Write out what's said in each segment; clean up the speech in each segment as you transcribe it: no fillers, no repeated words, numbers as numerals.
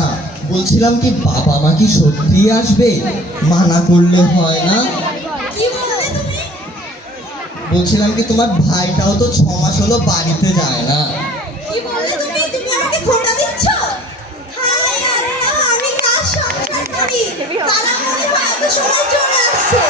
না, বলছিলাম কি বাবা মা কি সত্যি আসবে? মানা করলে হয় না? কি বললে তুমি? বলছিলাম কি তোমার ভাইটাও তো 6 মাস হলো বাড়িতে যায় না। কি বললে তুমি? তুমি আমাকে খোটা দিচ্ছ? হায় আল্লাহ, আমি কার সংসার করি? তারা মনে হয় এত সময় চলে আসছে।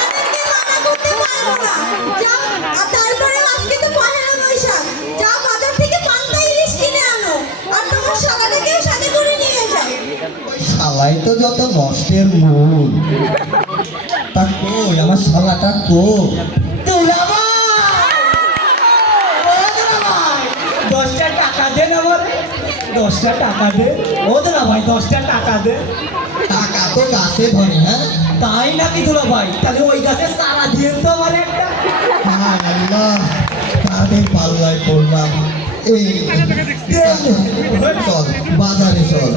আমি তাদেরকে মানা করতে পারবো না। যাও, আর তারপরে আজকে তো পহেলা বৈশাখ। যাও বাজার থেকে পান্তা ইলিশ কিনে আনো। আর তোমার শালাটাকেও সাথে করে নিয়ে যাও। ওই শালাই তো যত নষ্টের মূল। তা কই আমার শালাটা কই? 10টা টাকা দেন আমারে, 10টা টাকা দেন। ও দুলা ভাই 10টা টাকা দেন। টাকা তো গাছে ধরে, হ্যাঁ? তাই নাকি দুলা ভাই? তাহলে ওই গাছে চারা দিয়ে তো আমার একটা। হায় আল্লাহ, কাদের পাল্লায় পড়লাম। এই চল বাজারে চল।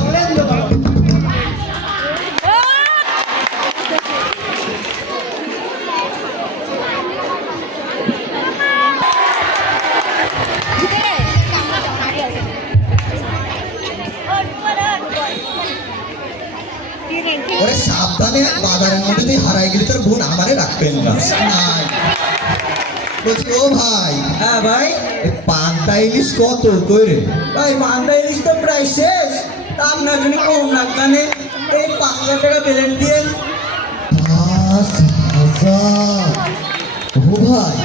ওরে সাবধানে, বাজারের মধ্যে তুই হারাই গেলি, তোর বোন আমারে রাখবেন না। আয়। বলছি ও ভাই, হ্যাঁ ভাই, এই পান্তা ইলিশ কত করে? ভাই পান্তা ইলিশ তো প্রায় শেষ। তা আপনার জন্য কম লাগবে, এই 5,000 টাকা প্লেট দিয়ে। 5,000? ও ভাই,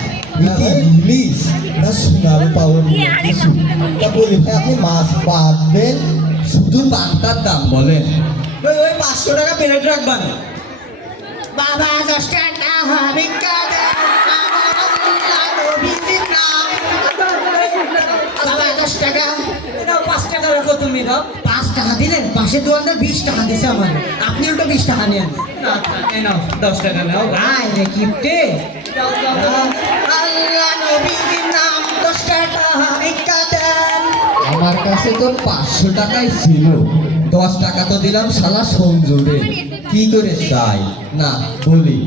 এটা ইলিশ না সোনার পাওয়ার কিছু? তা বলি ভাই, আপনি মাছ বাদ দেন, শুধু পান্তার দাম বলেন। ওই 500 টাকা প্লেট রাখবেন। বাবা 10 টাকা ভিক্ষা দেন। বাবা 10 টাকা। এটাও 5 টাকা রাখো তুমি দাও। 5 টাকা দিলেন, পাশে দোকানদার 20 টাকা দিছে আমার। আপনি উল্টো 20 টাকা নেন। না, এই নাও 10 টাকা নাও। ভাই রে কিপটে। দাও, দাও, দাও। আল্লাহ নবীর নাম 10 টাকা ভিক্ষা দেন। আমার কাছে তো 500 টাকাই ছিল, 10 টাকা তো দিলাম শালা সঞ্জুরে। কি করে চাই না বলি?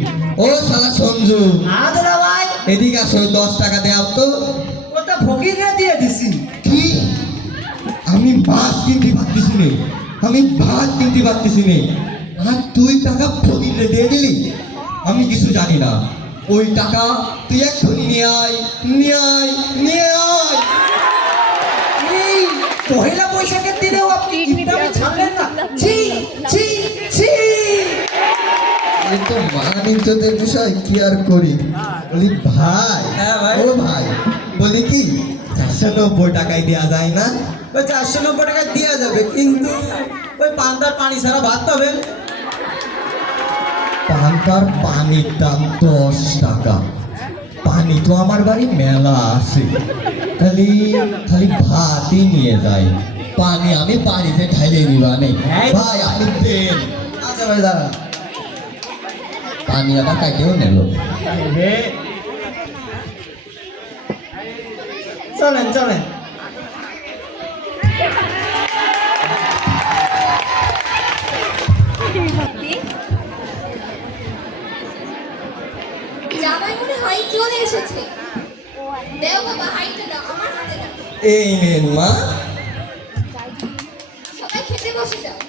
ও শালা সঞ্জু, আদরা ভাই, এদিকে আসো, 10 টাকা দেও তো। ওটা ফকিররা দিয়ে দিছি। কি? আমি মাছ কিনতে পারতেছি নে, আমি ভাত কিনতে পারতেছি নে, আর তুই টাকা ফকিরে দিয়ে দিলি? আমি কিছু জানি না। ওই টাকা তুই এক্ষুনি নিয়ে আয়, নিয়ে আয়, নিয়ে আয়। এই পহেলা বৈশাখের দিনেও আপনি ইফতারি ছাড়লেন না? ছি ছি ছি। এই তো মানিজ্যতের বিষয়, কি আর করি? বলি ভাই, হ্যাঁ ভাই। ও ভাই, বলি কি 490 টাকায় দেওয়া যায় না? ওই 490 টাকা দেওয়া যাবে, কিন্তু ওই পান্তার পানি ছাড়া ভাত পাবেন। পান্তার পানির দাম 10 টাকা। পানি তো আমার বাড়ি মেলা আছে, খালি খালি ভাতই নিয়ে যাই, পানি আমি বাড়িতে ঢাইলে নিবা নেই। ভাই আপনি দেন। আচ্ছা ভাই দাঁড়া। পানি আবার কাটিও নিল। চলেন চলেন। জামাই মনে হয় চলে এসেছে। দেও বাবা, হাইটা দাও, আমার হাতে দাও। এই নেন মা, সবাই খেতে বসে যাও।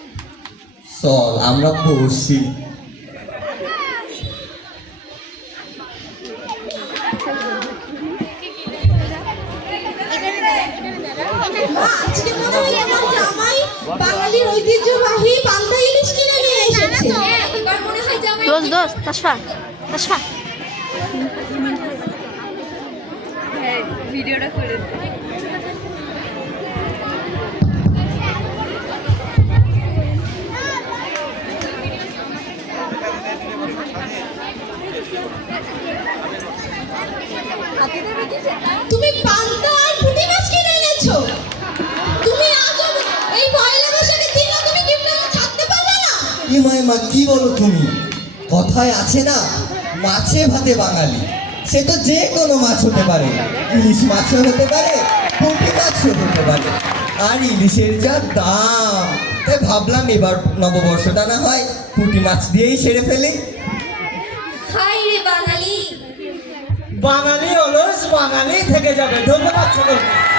চল আমরা বসি। মা, আজকে মনে হয় আমার জামাই বাঙালির ঐতিহ্যবাহী পান্তা ইলিশ কিনে নিয়ে এসেছে। এবার মনে হয় জামাই दोस्त दोस्त तशफा तशफा ভিডিওটা করে তুমি পান্তা আর পুঁটি মাছ কিনে এনেছো। তুমি আজও এই পয়লা বৈশাখের দিনও তুমি ডিমটা ছাড়তে পারলে না। কি মা, কি বলো তুমি? কথায় আছে না, মাছে ভাতে বাঙালি। সে তো যে কোনো মাছ হতে পারে, ইলিশ মাছও হতে পারে, পুঁটি মাছও হতে পারে। আর ইলিশের যা দাম, তাই ভাবলাম এবার নববর্ষটা না হয় পুঁটি মাছ দিয়েই সেরে ফেলি। হাই রে বাঙালি। বাঙালি হলো বাঙালি থেকে যাবে। ধন্যবাদ সকলকে।